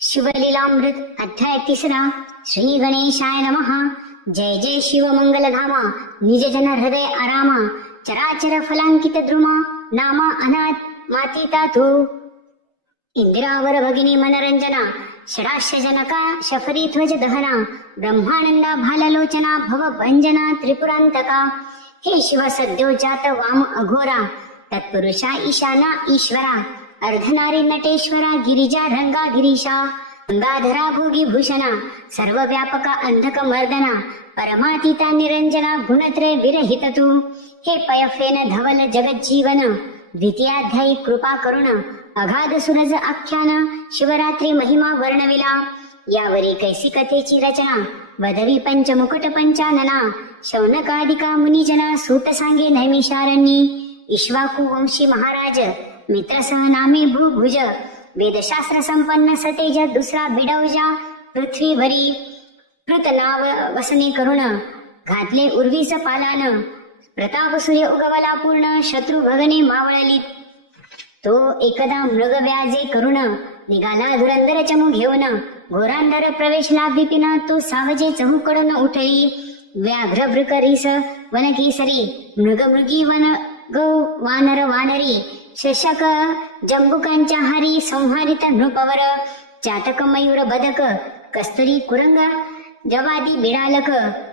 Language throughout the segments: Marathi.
शिवलीलामृत अध्याय 3 श्री गणेशाय नमः। जय जय शिव मंगलधामा निज जन हृदय आरामा चराचर फलांकित द्रुमा नामा अनाथ मातीता तू। इंदिरावर भगिनी मनरंजना षडाश्य जनका शफरी ध्वज दहना ब्रह्मानंदा भाललोचना भव भंजना त्रिपुरांतका। हे शिव सद्यो जात वाम अघोरा तत्पुरुषा ईशाना ईश्वरा अर्धनारी नटेश्वरा गिरिजा रंगा गिरीशा गंगाधरा भोगी भूषणा सर्वव्यापका अंधक मर्दना परमातीता निरंजना गुणत्रय विरहित तू। हे पयफेन धवल जगज्जीवन द्वितीयाध्यायी कृपा करुण अगाध सुरज आख्यान शिवरात्री महिमा वर्णविला। यावरी कैसी कथेची रचना वदवी पंचमुकुट पंचानना शौनकादिका मुनिजना सूत सांगे नैमिषारण्ये। इक्ष्वाकु वंशी महाराज मित्रसह नामे भूभुज वेदशास्त्र संपन्न सतेज दुसरा बिडवजा पृथ्वीवरी पृतनाव वसने करुण घातले उर्वीस पालान प्रताप सूर्य उगवला पूर्ण शत्रु भगने मावळली। तो एकदा मृग व्याजे करुण निघाला धुरंदर चमू घेऊन घोरांधर प्रवेशला विपिन तो सावजे चहूकडून उठली। व्याघ्र भृकरीस वनकेसरी मृग मृगी वन गौ वानर वानरी शशक जंबुकांच्या हारी संहारित नृपवर चातक मयूर बदक कस्तुरी कुरंग जवादी बिडालक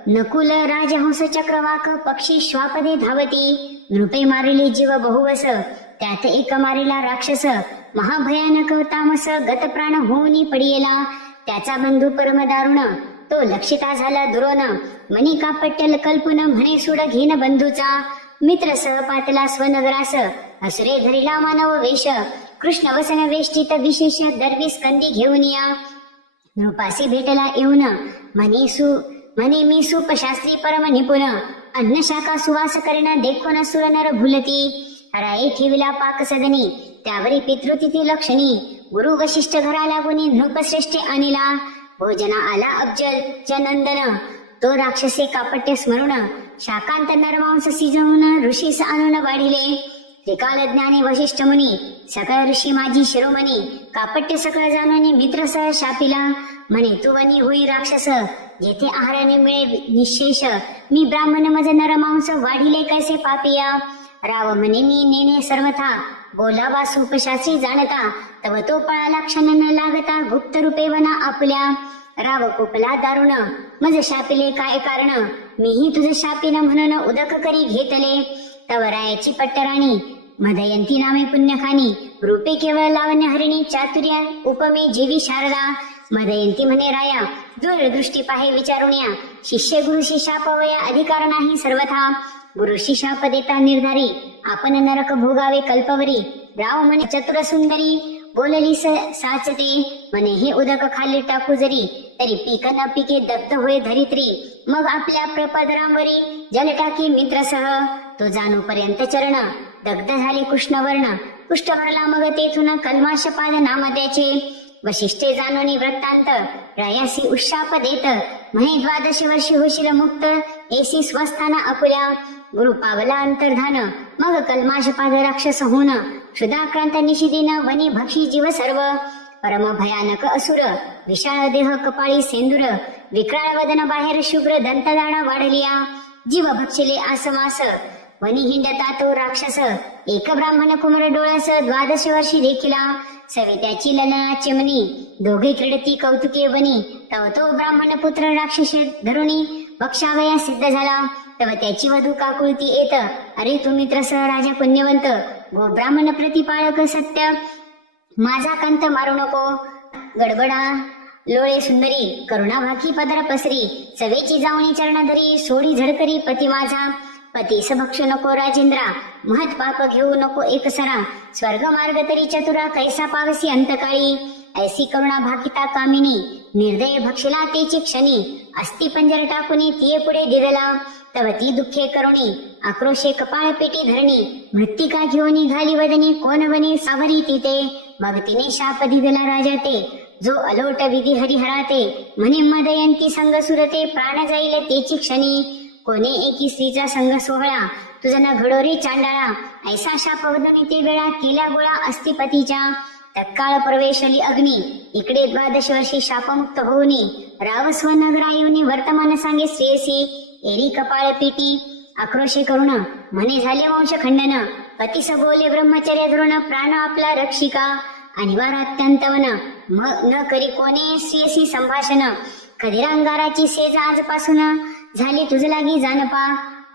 नकुल राजहंस चक्रवाक पक्षी श्वापदे धावती। नृपे मारिले जीव बहुवस त्यात एक मारिला राक्षस महाभयानक तामस गत प्राण होऊनी पडियेला। त्याचा बंधू परम दारुण तो लक्षिता झाला दुरोन मनी कापट्टल कल्पन म्हणे सूड घेन बंधूचा। मित्र सह पातला स्वनगरास असुरे धरिला मानव वेश कृष्ण वसन वेष्टित विशेष दर्वी स्कंदी घेऊन या। नृपासी भेटला येऊन म्हणे मी सूपशास्त्री परम निपुण अन्न शाखा सुवास करण देखून सुर नर भुलती। राये ठेविला पाक सदनी त्यावरी पितृतिथी लक्षणी गुरु वशिष्ठ घरा लागुनी नृपश्रेष्ठी आणिला। भोजना आला अब्ज नंदन तो राक्षसे कापट्य स्मरून शाकांत नरमांस सिजवून ऋषीस आणून वाढिले। त्रिकाल ज्ञानी वशिष्ठ मुनी सकळ ऋषी माझी शिरोमणी कापट्य सकळ जाणून मित्र सह शापिला। म्हणे तू वनी होई राक्षस जेथे आहाराने मिळे निशेष मी ब्राह्मण मज नरमांस वाढिले कैसे पापिया। राव म्हणे मी नेने सर्वथा बोलावा सूपशास्त्री जाणता तव तो पळाला क्षण न लागता गुप्त रूपे वना आपल्या। राव कोपला दारुण मज शापिले काय कारण मीही तुझ शापिन म्हणून उदक करी घेतले। तव रायाची पट्टराणी मदयंती नामे पुण्यखानी रूपे केवळ लावण्य हरिणी चातुर्या उपमे जीवी शारदा। मदयंती म्हणे राया दूरदृष्टी पाहे विचारुण्या शिष्य गुरुशी शाप वया अधिकार नाही सर्वथा। गुरुशी शाप देता निर्धारी आपण नरक भोगावे कल्पवरी। राव म्हणे चतुर सुंदरी बोलली साचते म्हणे हे उदक खाली टाकू जरी तरी पीक न पिके दग्ध होय धरित्री। मग आपल्या प्रपदरांवरी जल टाकी मित्रसह तो जाणूपर्यंत चरण दग्ध झाले कृष्णवर्ण कुष्ठ भरला मग तेथून कल्माशपाद नाम त्याचे। वशिष्ठे जाणूनी वृत्तांत रायासी उशाप देत म्हणे 12 वर्षी होशील मुक्त एसी स्वस्थाना अपुल्या। गुरु पावला अंतर्धान मग कल्माशपाद राक्षस होऊन क्षुधाक्रांत निशिदीन वनी भक्षी जीव सर्व। परम भयानक असुर विशाळ देह कपाळी सेंदूर विक्राळ वदन बाहेर शुभ्र दंतदाणा वाढलिया। जीव भक्षिले आसमास वनी हिंडता तो राक्षस एक ब्राह्मण कुमर डोळस 12 वर्षी देखिला। सवित्याची ललनाची मनी दोघे क्रीडती कौतुके वनी तव तो ब्राह्मण पुत्र राक्षस धरुणी भक्षावया सिद्ध झाला। तव त्याची वधू काकुळती येत अरे तू मित्रसह राजा पुण्यवंत गो ब्राह्मण प्रतिपाळक सत्य माझा कांत मारू नको। गडबडा लोळे सुंदरी करुणा भाकी पदर पसरी सवेची जावणी चरणधरी सोडी झडकरी पती माझा। पतीस भक्ष नको राजेंद्रा महत पाप घेऊ नको एकसरा स्वर्ग मार्ग तरी चतुरा कैसा पावसी अंतकाळी। ऐसी करुणा भाकिता कामिनी निर्दय भक्षिला तेची क्षणी अस्ति पंजर टाकुनी तिये पुढे दिदला। तव ती दुःखे करुणी आक्रोशे कपाळ पेटी धरणी मृत्तिका घेऊन घाली वदनी कोण वनी सावरी तिथे। मग तिने शाप दिदला राजा ते जो अलोट विधी हरिहराते म्हणे मदयंती संग सुरते प्राण जाईल तेची क्षणी। कोणे एकी स्त्रीचा संग सोहळा तुझा न घडोरी चांडाळा ऐसा शाप वदनी ते वेळा केल्या गोळा अस्तिपतीच्या। तत्काळ प्रवेशली अग्नी, इकडे 12 वर्षी शापमुक्त होऊनी, रावस्व नगरा येऊनी वर्तमान सांगे श्रेयसी, एरी कपाळ पीटी आक्रोशे करुण, म्हणे झाले वंश खंडन, पतीस बोले ब्रह्मचर्य धरून, प्राण आपला रक्षिका, अनिवारात्यंतवन, न करी कोणे श्रेयसी संभाषण, खदिरांगाराची सेज आजपासून, झाली तुझ लागी जानपा,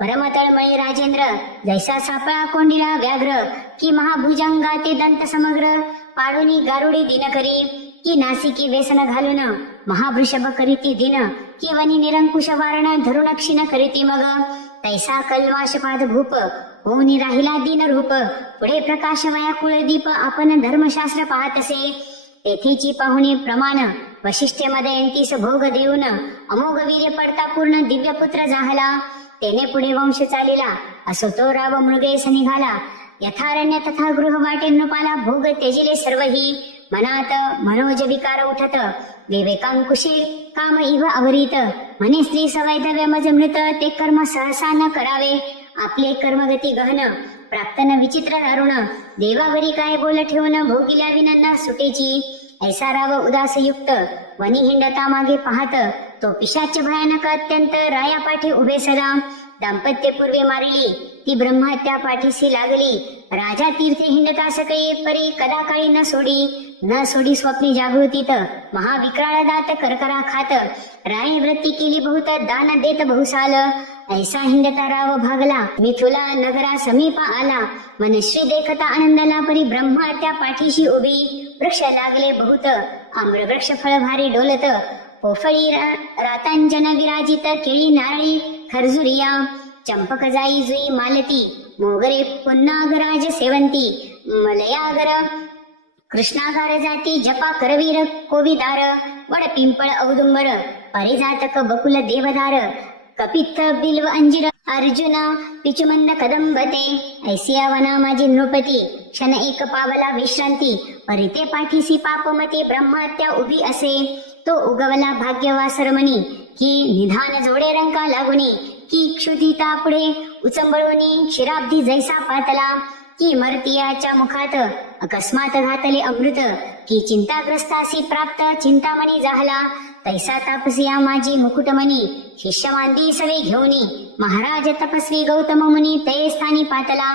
परमतळमळी राजेंद्र, जैसा सापळा कोंडीला व्याघ्र, की महाभुजंगा ते दंत समग्र, पाडुनी गारुडी दिनकरी, की नासिकी व्यसन घालून, महावृषभ करीती दिन, की वनी निरंकुश वारण धरुण क्षीण करीती मग, तैसा कल्वाशपाद भूप, होऊनी राहिला दीन रूप, पुढे प्रकाश वया कुळदीप, आपण धर्मशास्त्र पाहतसे, तेथेची पाहुणी प्रमाण, वशिष्ठे मदयंतीस भोग देऊन, अमोघ वीर्य पडता पूर्ण दिव्य पुत्र जाहला, तेने पुढे वंश चालिला, असो तो राव मृगेस निघाला, यथारण्य तथा गृह वाटे नृपाला, भोग त्यजिले सर्वही, मनात मनोज विकार उठत, विवेकांकुशे काम इव अवरीत, म्हणे स्त्री सवैधव्य मज मृत, ते कर्म सहसा न करावे, आपले कर्मगती गहन, प्राप्तन विचित्र दारुण, देवावरी काय बोल ठेवून, भोगिल्या विनन सुटेची, ऐसा राव उदासयुक्त, वनी हिंडता मागे पाहत, तो पिशाच भयानक अत्यंत, रायापाठी उभे सदा, दाम्पत्य पूर्वी मारली, ती ब्रह्महत्या पाठीसी लागली, राजा तीर्थे हिंडता सकै, परी कदा काळी न सोडी स्वप्नी जागृतीत, महाविक्राळ दात करकरा खात, राय वृत्ती केली बहुत, दान देत बहुसाल, ऐसा हिंडता राव भागला, मिथुला नगरा समीप आला, मनश्री देखता आनंदाला, परी ब्रह्महत्या पाठीशी उभी, वृक्ष लागले बहुत, आम्रवृक्ष फळ भारी डोलत, पोफळी रातांजन विराजित, केळी नारळी खरजुरिया, चंपक जाई जुई मालती, मोगरे पुन्नागराज सेवंती, मलयागर कृष्णागार जाती, जपा करवीर कोविदार, वड पिंपळ औदुंबर, परिजातक बकुल देवदार, कपित्थ बिल्व अंजिर अर्जुन पिचुमंद कदंबते, ऐसिया वना माझी नृपती, क्षण एक पावला विश्रांती, परिते पाठीसी पापमती, ब्रह्महत्या उभी असे, तो उगवला भाग्यवासरमणी, की निधान जोडे रंका लागुनी, की क्षुधिता पुढे उचंबळुनी, क्षीराब्धी जैसा पातला, की मर्तियाच्या मुखात अकस्मात घातले अमृत, की चिंताग्रस्तासी प्राप्त चिंतामणी जाहला, तैसा तापसिया माझी मुकुटमणी, शिष्यमांदी सवे घेऊनी, महाराज तपस्वी गौतम मुनी, ते स्थानी पातला,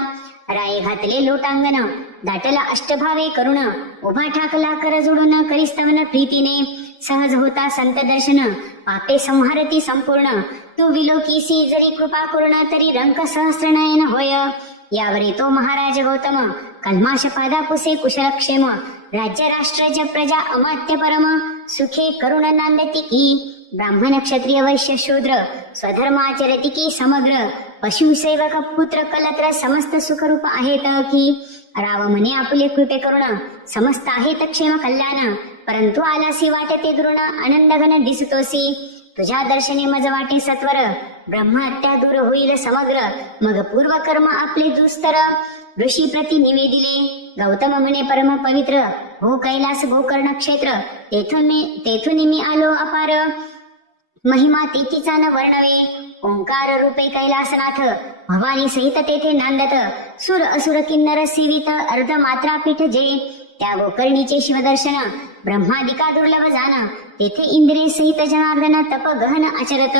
राये घातले लोटांगण, दाटला अष्टभावे करुण, उभा ठाकला कर जोडून, करिस्तवन प्रीतीने, सहज होता संत दर्शन, पापे संहारती संपूर्ण, तू विलोकीसी जरी कृपा करुण, तरी रंक सहस्रनयन होय, यावरी तो महाराज गौतम, कल्माश पादापुसे कुशलक्षेम, राज्य राष्ट्रज प्रजा अमात्य परम, सुखे करुण नांदती की, ब्राह्मण क्षत्रिय वैश्य शूद्र, स्वधर्माचरती की समग्र, पशुसेवक पुत्र कलत्र, समस्त सुखरूप आहेत की, राव म्हणे आपुले कृपे करुण, समस्त आहेत क्षेम कल्याण, परंतु आलासी वाटते दृढ, आनंदघन दिसतोसी, तुझ्या दर्शनी मज वाटे सत्वर, ब्रह्महत्या दूर होईल समग्र, मग पूर्व कर्म आपले दुस्तर, ऋषी प्रति निवेदिले, गौतम म्हणे परम पवित्र, हो कैलास गोकर्ण क्षेत्र, तेथून मी आलो अपार, महिमा तेथीचा न वर्णवे, ओंकार रूपे कैलासनाथ, भवानी सहित तेथे नांदत, सुर असुर किन्नर सेवित, अर्ध मात्रा पीठ जे, त्या गोकर्णीचे शिवदर्शन, ब्रह्मादिका दुर्लभ जाण, तेथे इंद्रिय सहित जनार्दन, तप गहन आचरत,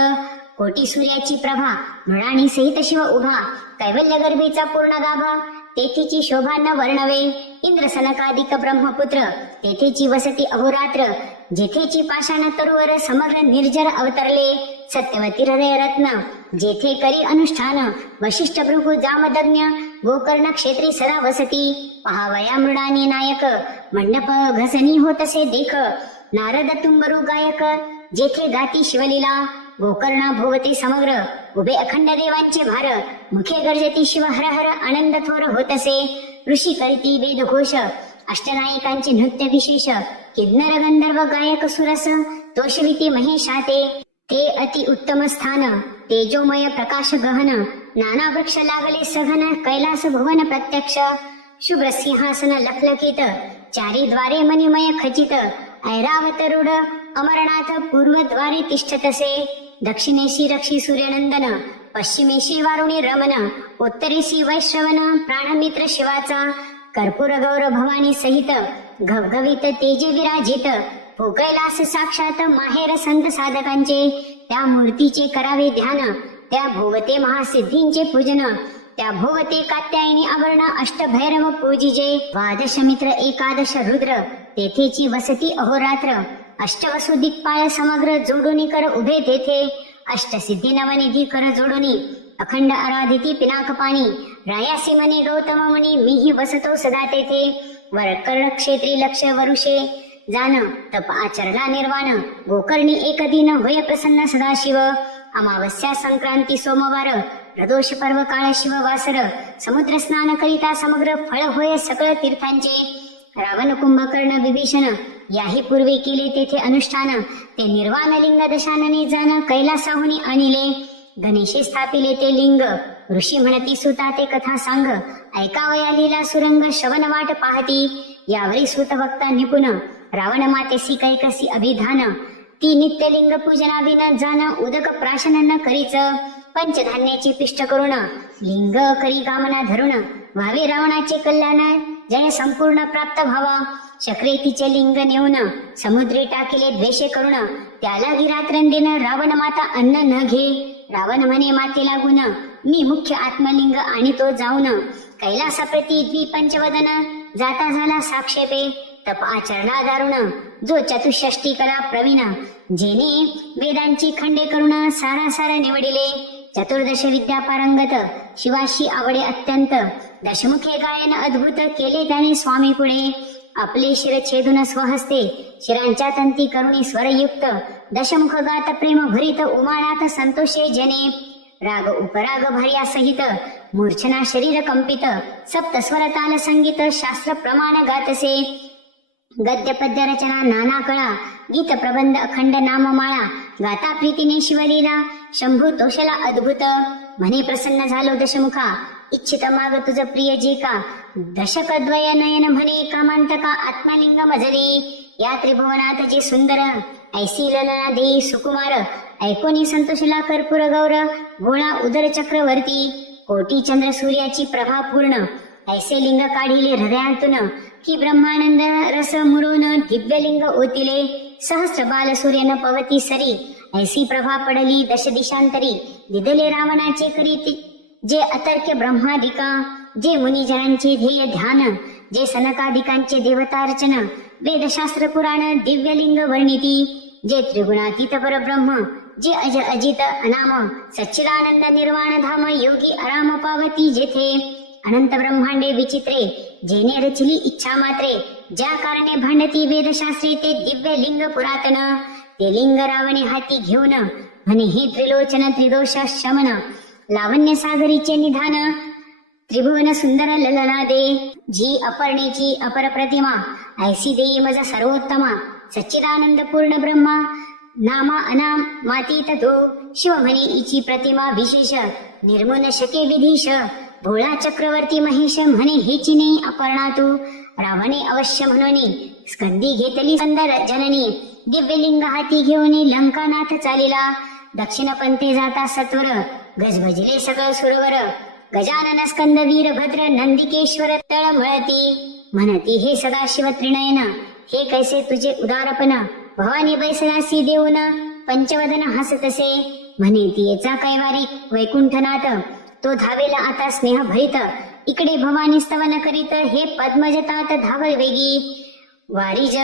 कोटी सूर्याची प्रभा, मृणानी सहित शिव उभा, कैवल्य गर्भीचा पूर्ण गाभा, तेथेची शोभा न वर्णवे, इंद्र सनकादिक ब्रह्मपुत्र, तेथेची वसती अहोरात्र, जेथेची पाषाण तरुवर समग्र निर्जर अवतरले, सत्यवती हृदय रत्न, जेथे करी अनुष्ठान, वशिष्ठ भृगु जामदग्न, गोकर्ण क्षेत्री सदा वसती, पहावया मृणानी नायक, मंडप घसनी होतसे देख, नारद तुंबरू गायक, जेथे गाती शिवलीला, गोकर्णा भोवते समग्र, उभे अखंड देवांचे भार, मुखे गर्जती शिव हर हर, आनंद थोर होतसे, ऋषी करती वेद घोष, अष्टनायकांचे नृत्य विशेष, किन्नर गंधर्व गायक सुरस, तोषविती महेशाते, ते अति उत्तम स्थान, तेजोमय प्रकाश गहन, नाना वृक्ष लागले सघन, कैलास भुवन प्रत्यक्ष, शुभ्र सिंहासन लखलखित, चारी द्वारे मणिमय खचित, ऐरावत रूढ अमरनाथ पूर्वद्वारे तिष्ठतसे, दक्षिणेशी रक्षी सूर्यनंदन, पश्चिमेशी वारुणी रमन, उत्तरेशी वैश्रवण, प्राणमित्र शिवाचा, कर्पूर गौर भवानी सहित, घवघवीत तेजे विराजित कैलास साक्षात माहेर संत साधकांचे त्या मूर्तीचे करावे ध्यान त्या भोवते महासिद्धींचे पूजन त्या भोवते कात्यायनी आवरण अष्टभैरव पूजिजे द्वादश मित्र एकादश रुद्र तेथेची वसती अहोरात्र अष्टवसु दिक्पाळ समग्र जोडुनी कर उभे तेथे अष्टसिद्धी नवनिधी कर जोडुनी अखंड आराधिती पिनाकपाणी रायासी मनी गौतम मुनी मीही वसतो सदा तेथे वरकर्ण क्षेत्री लक्ष वरुषे जान तप आचरला निर्वाण गोकर्णी एकदिन होय प्रसन्न सदाशिव अमावस्या संक्रांती सोमवार प्रदोष पर्व काळ शिव वासर समुद्र स्नान करिता समग्र फळ होय सकळ तीर्थांचे रावण कुंभकर्ण विभीषण याही पूर्वी केले तेथे अनुष्ठान ते निर्वाण लिंग दशानने जाण कैलासाहुनी आणिले गणेशे स्थापिले ते लिंग ऋषी म्हणती सुता ते कथा सांग ऐकावया लीला सुरंग श्रवण वाट पाहती यावरी सुत वक्ता निपुण रावण मातेसी कैकसी अभिधान ती नित्य लिंग पूजना विन जाण उदक प्राशन न करीच पंचधान्याची पिष्ट करून लिंग करी कामना धरून व्हावे रावणाचे कल्याण जय संपूर्ण प्राप्त व्हावा शक्रे तिचे लिंग नेऊन समुद्री टाकिले द्वेषे करून त्याला गिरात्रंदीन रावण माता अन्न न घे रावण म्हणे माते लागून मी मुख्य आत्मलिंग आणि तो जाऊन कैलासाप्रती द्विपंचवदन जाता झाला साक्षेपे तप आचरणा दारुण जो चतुष्षष्टी कला प्रवीण जेने वेदांची खंडे करून सारासार निवडिले चतुर्दश विद्या पारंगत शिवाशी आवडे अत्यंत दशमुखे गायन अद्भुत केले त्याने स्वामी पुढे आपले शिर छेदून स्वहस्ते शिरांच्या तंती करुणी स्वरयुक्त दशमुख गात प्रेम भरित उमानात संतोषे जने राग उपराग भर्या सहित मूर्छना शरीर कंपित सप्त स्वर ताल संगीत शास्त्र प्रमाण गातसे गद्य पद्य रचना नाना कळा गीत प्रबंध अखंड नाममाळा गाता प्रीतीने शिवलीला शंभू तोषला अद्भुत म्हणे प्रसन्न झालो दशमुखा इच्छित माग तुझ प्रिय जे का दशक द्वय नयन म्हणे कामांतका आत्मलिंग मजली या त्रिभुवनात जे सुंदर ऐसी ललना देई सुकुमार ऐकोनी संतोषला कर्पूर गौर गोळा उदर चक्रवर्ती कोटी चंद्र सूर्याची प्रभा पूर्ण ऐसे लिंग काढिले हृदयांतून की ब्रह्मानंद रस मुरून दिव्यलिंग ओतिले सहस्र बाल सूर्यन पवती सरी ऐसी प्रभा पडली दश दिशांतरी दिदले रावणाचे करीती जे अतर्क्य ब्रह्मादिका जे मुनिजनांचे ध्येय ध्यान जे सनकादिकांचे देवतार्चन वेदशास्त्र पुराण दिव्यलिंग वर्णिती जे त्रिगुणातीत परब्रह्म जे अज अजित अनाम सच्चिदानंद निर्वाण धाम योगी आराम पावती जेथे अनंत ब्रह्मांडे विचित्रे जेने रचली इच्छा मात्रे ज्या कारणे भांडती वेदशास्त्रे ते दिव्य लिंग पुरातन ते लिंग रावणे हाती घेऊन म्हणे हे त्रिलोचन त्रिदोष शमन लावण्य सागरीचे निधान त्रिभुवन सुंदर ललना दे जी अपर्णेची अपर प्रतिमा ऐसी देई मज सर्वोत्तमा सच्चिदानंद पूर्ण ब्रह्मा नामा अनाम मातीत तो शिव म्हणे इची प्रतिमा विशेष निर्मून शके विधीश भोळा चक्रवर्ती महेश म्हणे हेची नाही अपर्णा तू रावणे अवश्य म्हणून स्कंदी घेतली सुंदर जननी दिव्यलिंग हाती घेऊन लंकानाथ चालिला दक्षिण पंथे जाता सत्वर गजबजले सगळ सुरवर गजानन स्कंद वीर भद्र नंदिकेश्वर तळमळती म्हणती हे सदाशिव त्रिनयन हे कैसे तुझे उदारपण भवानी बैसनासी देऊन पंचवदन हसतसे म्हणे तिचा कैवारिक वैकुंठनाथ तो धावेला आता स्नेह भरित इकडे भवानी स्तवन करीत हे पद्मजतात धाव वेगी वारिज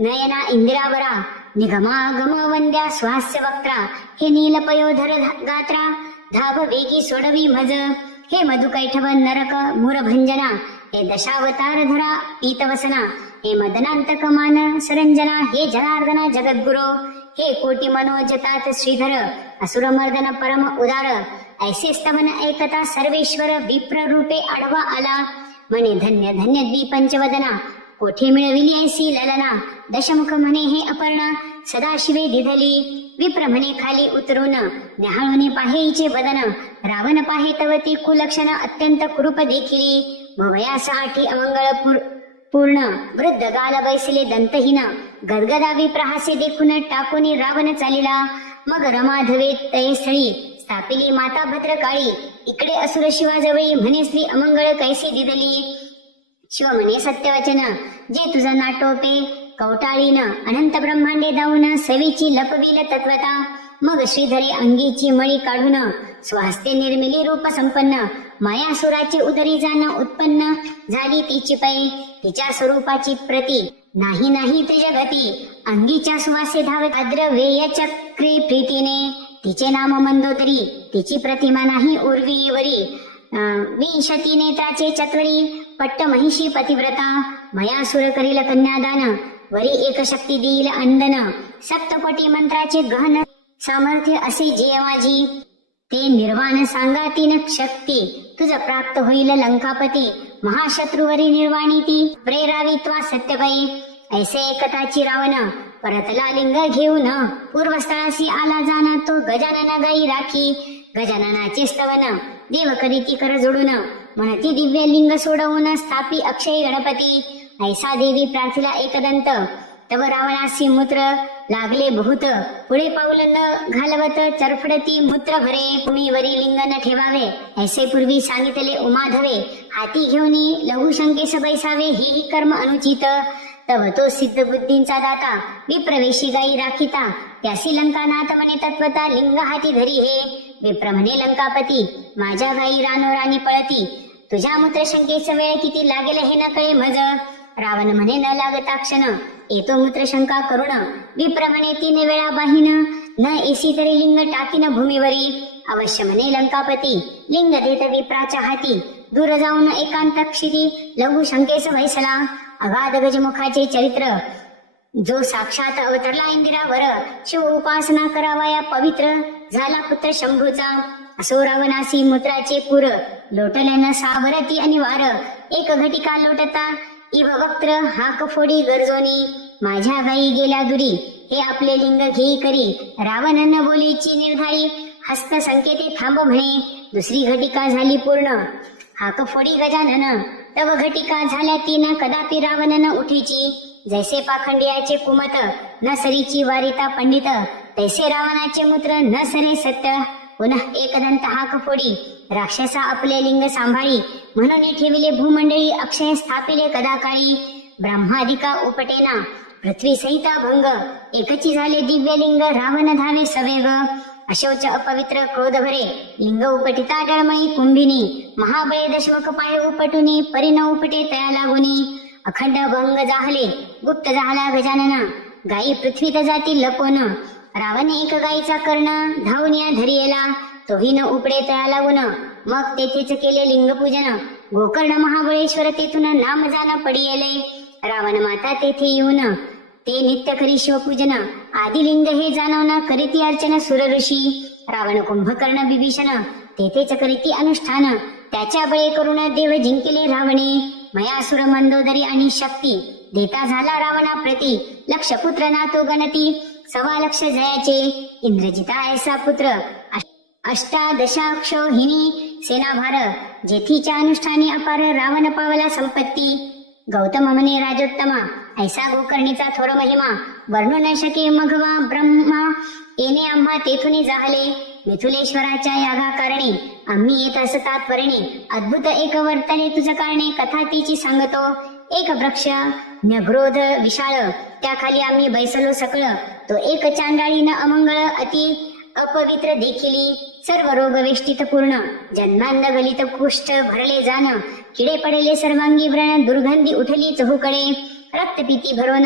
नयना इंदिरावरा निगमागम वंद्या स्वास्य वक्त्रा हे नीलपयोधर गात्रा धाव वेगी सोडवी मज हे मधुकैठव नरक मुरभंजना हे दशावतार धरा पीतवसना हे मदनांतक मान सरंजना हे जनार्दना जगद्गुरो हे कोटी मनोजतात श्रीधर असुरमर्दन परम उदार ऐसे स्तवन ऐकता सर्वेश्वर विप्र रूपे आढवा आला म्हणे धन्य धन्य द्विपंचवदना कोठे मिळविली ऐसी ललना दशमुख म्हणे हे अपर्णा सदाशिवे दिधली विप्र म्हणे खाली उतरून न्याहाळून पाहेचे वदन रावण पाहे तव ती कुलक्षण अत्यंत कुरूप देखिली भवयासाठी अमंगळ पूर्ण वृद्ध गाल बैसले दंतहीन गदगदा विप्रहासे देखून टाकून रावण चालिला मग रमाधवे तयस्थळी स्थापिली माता भद्रकाळी इकडे असुर शिवाजवळी म्हणे श्री अमंगळ कैसे दिदली शिव म्हणे सत्यवचन, जे तुझं नाटोपे कवटाळीन अनंत ब्रह्मांडे धावून सवेची लपविल तत्वता. मग श्रीधरे अंगीची मळी काढून स्वहस्ते निर्मिली रूप संपन्न. मायासुराची उदरी जाण उत्पन्न झाली तिची पै. तिच्या स्वरूपाची प्रती नाही नाही ते जगती. अंगीच्या सुवासे धावत आद्रवेय चक्री प्रीतीने. तिचे नाम मंदोदरी, तिची प्रतिमा नाही उर्वीवरी. 20 नेत्राचे चत्वरी, पट्ट महिषी पतिव्रता. मयासुर करील कन्यादान, वरी एक शक्ती देईल अंदन. सप्तकोटी मंत्राचे गहन सामर्थ्य असे जे माझी. ते निर्वाण सांगा तीन शक्ती, तुझ प्राप्त होईल लंकापती. महाशत्रुवरी निर्वाणी ती, प्रेरावी त्वा सत्यबाई. ऐसे एकताची रावण परतला लिंग घेऊन. पूर्वस्थळासी आला जाना तो गजानन गाई राखी. गजाननाचे स्तवन देव करीती कर जोडून. म्हणती दिव्य लिंग सोडवून स्थापी अक्षय गणपती. ऐसा देवी प्रार्थीला एकदंत, तव रावणासी मूत्र लागले बहुत. पुढे पाऊल न घालवत चरफडती मूत्र भरे. भूमीवरी लिंग न ठेवावे, ऐसे पूर्वी सांगितले उमाधवे. हाती घेऊनी लघुशंकेस बैसावे, ही कर्म अनुचित. तव तो सिद्ध बुद्धींचा दाता, विप्रवेशी गाई राखिता. त्यासी लंकानाथ म्हणे तत्वता, लिंग हाती धरी हे. विप्र म्हणे लंकापती, माझ्या गाई रानोरानी पळती. तुझ्या मूत्रशंकेस वेळ किती लागेल हे न कळे मज. रावण म्हणे न लागता क्षण, येतो मूत्रशंका करुण. विप्र म्हणे 3 वेळा बाहीन, न एसी तरी लिंग टाकीन भूमीवरी. अवश्य म्हणे लंकापती, लिंग देत विप्राच्या हाती. दूर जाऊन एकांत क्षिती, लघुशंकेस वैसला. अगाध गजमुखाचे चरित्र, जो साक्षात अवतरला इंदिरावर. शिव उपासना करावया पवित्र, झाला पुत्र शंभूचा. असो रावणासी मूत्राचे पूर, लोटल्यानं सावरती अनिवार. एक घटिका लोटता इव वक्त्र, हाक फोडी गरजोनी. माझ्या गाई गेल्या दुरी, हे आपले लिंग घेई करी. रावणानं बोलीची निर्धारी, हस्त संकेते थांब म्हणे. दुसरी घटिका झाली पूर्ण, हाक फोडी गजानन. तव घटिका झाल्या 3, कदापि रावणन उठीची. जैसे पाखंडियाचे कुमत, न सरीची वारिता पंडित. तैसे रावणाचे मूत्र, न सरे सत्य. पुन्हा एकदंत हाक फोडी, राक्षसा आपले लिंग सांभाळी. म्हणून ठेविले भूमंडळी, अक्षय स्थापिले कदाकाळी. ब्रह्मादिका उपटेना, पृथ्वी सहिता भंग. एकची झाले दिव्य लिंग, रावण धावे सवेग. अशौच अपवित्र क्रोध भरे, लिंग उपटिता डळमळी कुंभिनी. महाबळे दशमुख पाय उपटुनी, परिण उपटे तया लागुनी. अखंड भंग जाहले, गुप्त झाला गजानन. गायी पृथ्वीत जाती लपून. रावण एक गायीचा कर्ण, धावून या धरियेला. तोही न उपडे तया लागून, मग तेथेच केले लिंगपूजन. गोकर्ण महाबळेश्वर तेथून नाम जाण पडियेले. रावण माता तेथे येऊन, ते नित्य करी शिवपूजन. आदिलिंग हे जाणवना, करीती अर्चन सुर ऋषी. रावण कुंभकर्ण बिभीषण, तेथेच करीती अनुष्ठान. त्याच्या बळे करून देव जिंकले रावणे. मयासुर मंदोदरी आणि शक्ती, देता झाला रावणा प्रती. लक्ष पुत्र ना तो गणती, 1.25 लक्ष जयाचे. इंद्रजिता ऐसा पुत्र, अष्टादशाक्षोहिणी सेनाभार. जेथीच्या अनुष्ठानी अपार, रावण पावला संपत्ती. गौतम म्हणे राजोत्तमा, ऐसा गोकर्णीचा थोर महिमा. वर्णू न शके मघवा ब्रह्मा, येणे आम्हा तेथुनी जाहले. मिथुलेश्वराच्या यागा कारणे, आम्ही येत असतात त्वरणे. अद्भुत एक वर्तने तुझ कारणे, कथा तिची सांगतो. एक वृक्ष न्यग्रोध विशाळ, त्याखाली आम्ही बैसलो सकळ. तो एक चांडाळी न अमंगळ, अति अपवित्र देखिली. सर्व रोग वेष्टित पूर्ण, जन्मांध गलित कुष्ठ भरले जाण. किडे पडले सर्वांगी व्रण, दुर्गंधी उठली चहूकडे. रक्तपिती भरवण,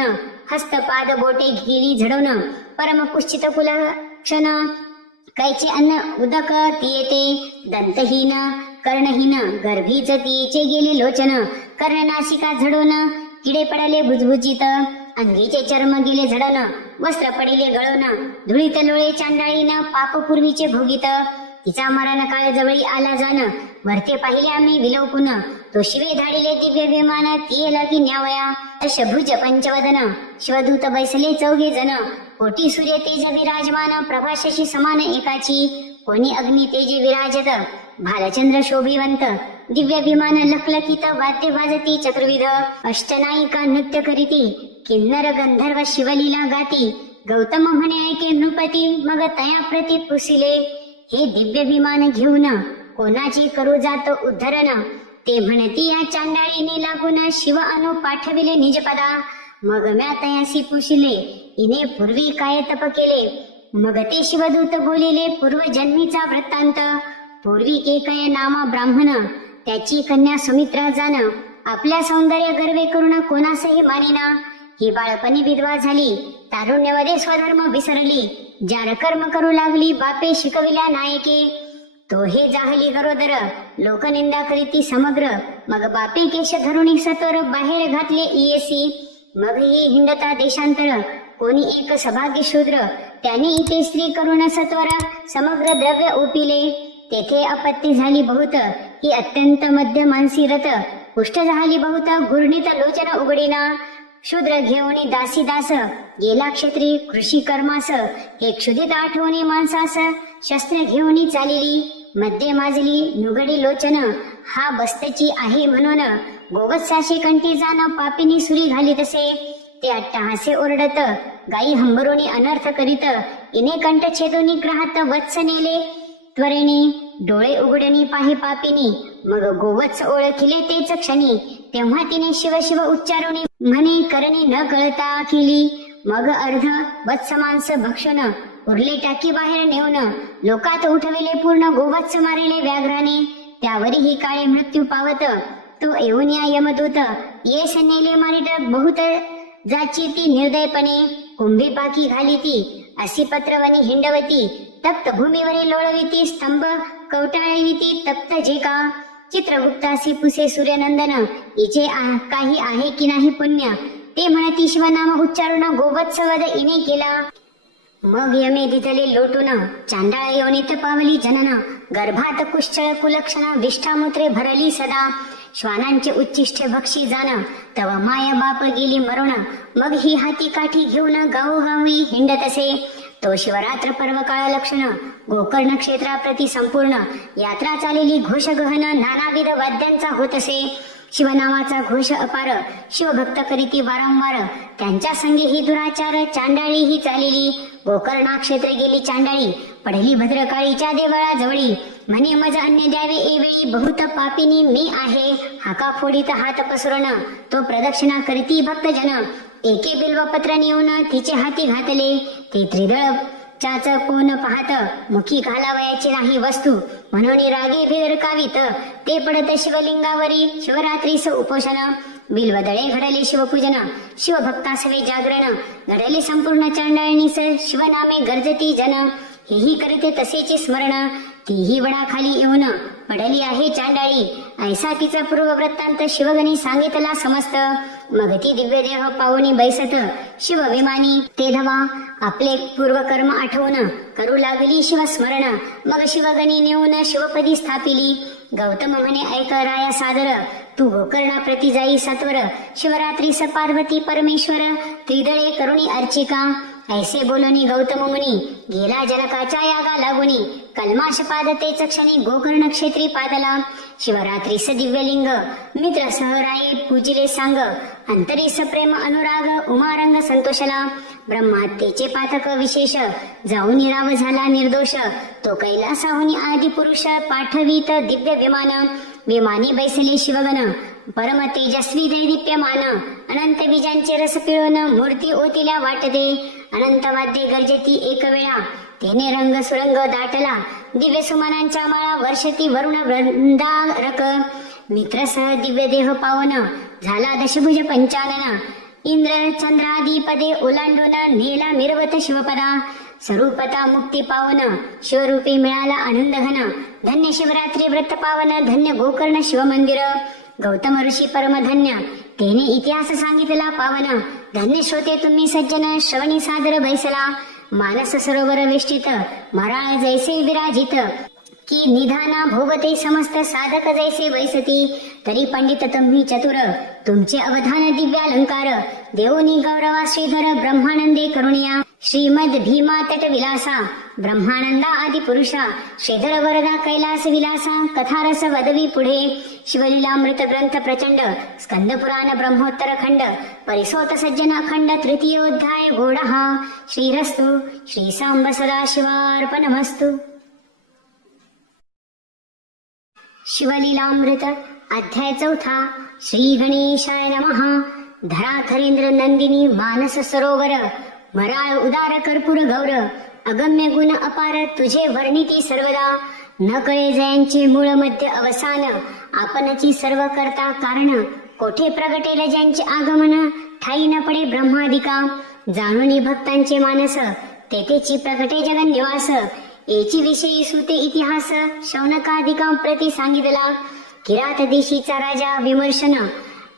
हस्त पाद बोटे गेली झडवण. परम कुश्चित कुलक्षण, कैचे अन्न उदक तियेते. दंतहीन कर्णहीन, गर्भीच तियेचे गेले लोचन. कर्णनासिका झडवण, किडे पडले भुजभुजित. अंगीचे चर्म गेले झडन, वस्त्र पडिले गळून. धुळीत लोळे चांडाळीन, पाप पूर्वीचे भोगित. तिचा मरण काळ जवळी आला जाण, वरते पाहिले आम्ही विलोपून. तो शिवे धाडिले दिव्य विमान, तियेला की न्यावया. दशभुज पंचवदन, शिवदूत बैसले 4 जण. कोटी सूर्य तेज विराजमान, प्रभाशशी समान एकाची. कोणी अग्नी तेज विराजत, भालचंद्र शोभिवंत. दिव्य विमान लखलखित, वाद्य वाजती चतुर्विध. अष्टनायिका नृत्य करीती, किन्नर गंधर्व शिवलीला गाती. गौतम म्हणे ऐके नृपती, मग तया प्रती पुसिले. हे दिव्य विमान घेऊन, कोणाची करू जात उद्धरण. ते म्हणती या चांडाळीने लागून शिव अनु पाठविले निजपदा. मग म्या तयासी पुशिले इने पूर्वी काय तप केले. मग ते शिवदूत बोलिले पूर्वजन्मीचा वृत्तांत. पूर्वी केकय नामा ब्राह्मण त्याची कन्या सुमित्रा जाण. आपल्या सौंदर्य गर्वे करून कोणासही मानिना. ही बाळपणी विधवा झाली तारुण्यमध्ये स्वधर्म विसरली. जार कर्म करू लागली बापे शिकविल्या नायके. तो हे जाहली गरोदर लोकनिंदा करीती समग्र. मग बापे केश धरुणी सत्वर बाहेर घातले इयेसी. मग ही हिंडता देशांतर कोणी एक सभाग्य शूद्र. त्याने इथे स्त्री करुण सत्वर समग्र द्रव्य ओपिले. तेथे आपत्ती झाली बहुत ही अत्यंत मध्य मानसी रत. पुष्ट झाली बहुत गुर्णित लोचन उघडीना. शूद्र घेऊनी दासी दास गेला क्षेत्री कृषी कर्मास. हे क्षुदित आठवणी माणसास शस्त्र घेऊनी चालिली. मध्ये माजली नुगडी लोचन हा बस्तची आहे म्हणून. गोवत्साशी कंठी जाण पापिनी सुरी घाली तसे. ते अट्टहासे ओरडत गाई हंबरोनी अनर्थ करीत. इने कंठ छेदोनी ग्रहात वत्स नेले त्वरेने. डोळे उघडणी पाही पापिनी मग गोवत्स ओळखिले तेच क्षणी. तेव्हा तिने शिव शिव उच्चारुणी म्हणे करणी न कळता केली. मग अर्ध वत्स मांस भक्षण उरले टाकी बाहेर नेऊन. लोकात उठविले पूर्ण गोवत्स मारिले व्याघ्राने. त्यावरही काळे मृत्यू पावत तो येऊन या यमदूत. येस नेले मारित बहुत जाची ती निर्दयपणे. कुंभी पाखी घाली ती अशी पत्रवनी हिंडवती. तप्त भूमीवरील लोळविती स्तंभ कवटाळविती तप्त जे का. चित्रगुप्तासी पुसे सूर्यनंदन हिचे काही आहे की नाही पुण्य. ते म्हणती शिवनाम उच्चारून गोवत्सवध इने केला. मग यमे दिधले लोटून चांडाळ योनीत पावली जनन. गर्भात कुश्चळ कुलक्षण विष्ठामूत्रे भरली सदा. श्वानांचे उच्चिष्टे भक्षी जाण तव माया बाप गेली मरुण. मग ही हाती काठी घेऊन गावोगावी हिंडत असे. तो शिवरात्र पर्व काळ लक्षण गोकर्ण क्षेत्राप्रती संपूर्ण. यात्रा चालेली घोष गहन नानाविध वाद्यांचा होत असे. शिवनामाचा घोष अपार शिवभक्त करीती वारंवार. त्यांच्या संगी ही दुराचार चांडाळी ही चालिली. गोकर्णा क्षेत्र गेली चांडाळी पडली भद्रकाळीच्या देवळा जवळी. म्हणे मज अन्य द्यावे एवेळी बहुत पापिनी मी आहे. हाका फोडीत हात पसरून तो प्रदक्षिणा करीती भक्तजन. एके बिल्वपत्र नेऊन तिचे हाती घातले. ते त्रिदळ चाच कोण पाहत मुखी घालावयाची नाही वस्तू. म्हणून रागे भिरकावित ते पडत शिवलिंगावरी शिवरात्रीस उपोषण. बिल्वदळे घडले शिवपूजन शिवभक्तासवे जागरण. घडले संपूर्ण चांडाळणीस शिवनामे गर्जती जन. हेही करते तसेचे स्मरण. तीही वडाखाली येऊन पडली आहे चांडाळी. ऐसा तिचा पूर्व वृत्तांत शिवगणी सांगितला समस्त. मग ती दिव्य देह पावनी बैसत शिव विमानी. ते धवा आपले पूर्वकर्म आठवून करू लागली शिवस्मरण. मग शिवगणी नेऊन शिवपदी स्थापिली. गौतम म्हणे ऐक राया सादर तू गोकर्णा प्रति जाई सत्वर. शिवरात्रीस पार्वती परमेश्वर त्रिदळे करुणी अर्चिका. ऐसे बोलणी गौतम मुनी गेला जनकाच्या यागा लागुनी. कल्माश पादतेच क्षणी गोकर्ण क्षेत्री पादला. शिवरात्रीस दिव्यलिंग मित्र सहराई पूजिले सांग. अंतरीस प्रेम अनुराग उमारंग संतोषला. ब्रह्मात्तेचे पातक विशेष जाऊन राव झाला निर्दोष. तो कैलासाहुनी आदि पुरुष पाठवीत दिव्य विमान. विमानी बैसले शिवगण परम तेजस्वी दैदिप्यमान. अनंत बीजांचे रस पिळून मूर्ती ओतिल्या वाटते. अनंत वाद्ये गर्जती एक वेळा तेने रंग सुरंग दाटला. दिव्य सुमनांच्या माळा वर्षती वरुण वृंदारक. मित्रसह दिव्य देह पावन झाला दशभुज पंचानन. इंद्र चंद्रादी पदे ओलांडून नेला मिरवत शिवपदा. स्वरूपता मुक्ती पावन शिवरूपी मिळाला आनंद घन. धन्य शिवरात्री व्रत पावन धन्य गोकर्ण शिवमंदिर. गौतम ऋषी परमधन्य तेने इतिहास सांगितला पावन. धन्य श्रोते तुम्ही सज्जन श्रवणी सादर बैसला. मानस सरोवर वेष्टित मराळ जैसे विराजित. की निधाना भोगते समस्त साधक जैसे बैसती. तरी पंडित तुम्ही चतुर तुमचे अवधान दिव्यालंकार. देवोनी गौरवा श्रीधर ब्रह्मानंदे करुणिया. श्रीमद भीमा तट विलासा ब्रह्मानंदा आदि पुरुषा. श्रीधर वरदा कैलास विलासा कथारस वदवी पुढे. शिवलीलामृत ग्रंथ प्रचंड स्कंद पुराण ब्रह्मोत्तर खंड. परिसोत सज्जन अखंड तृतीयोध्याय गोडहा. श्रीरस्तु श्री सांब सदाशिवार्पणमस्तु. शिवलीलामृत अध्याय 4. श्री गणेशाय नमः. धराधरेंद्र नंदिनी मानस सरोवर, मराळ उदार कर्पूर गौर, अगम्य गुण अपार तुझे वर्णिती सर्वदा. न कळे जयांचे मूळ मध्य अवसान, आपणची सर्व करता कारण. कोठे प्रगटेल ज्यांचे आगमन, ठाई न पडे ब्रह्मादिका. जाणूनी भक्तांचे मानस, तेथेची प्रगटे जगन निवास. एची विषयी सुते इतिहास, शौनकादिका प्रती सांगितला. किरात देशीचा राजा विमर्शन,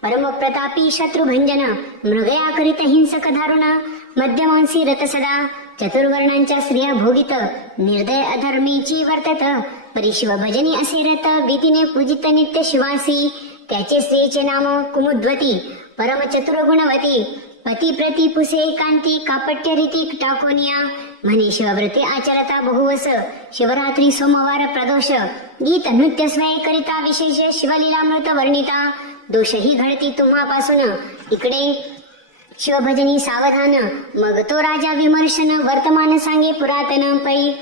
परम प्रतापी शत्रुभंजन. मृगया करीत हिंसक दारुण, मध्यमांसी रत सदा. चतुर्वर्णांच्या स्त्रिया भोगित, निर्दय अधर्मीची वर्तत. परिशिव भजनी असे रत, भीतीने पूजित नित्य शिवासी. त्याचे स्त्रीचे नाम कुमुद्वती, परम चतुर गुणवती. पती प्रति पुसे कांती, कापट्य रीती टाकोनिया. म्हणे शिवव्रते आचरता बहुवस, शिवरात्री सोमवार प्रदोष. गीत नृत्य स्वय करिता, विशेष शिवलीलामृत वर्णिता. दोषही घडती तुम्हापासून, इकडे शिवभजनी सावधान. मग तो राजा विमर्शन, वर्तमान सांगे पुरातन पै.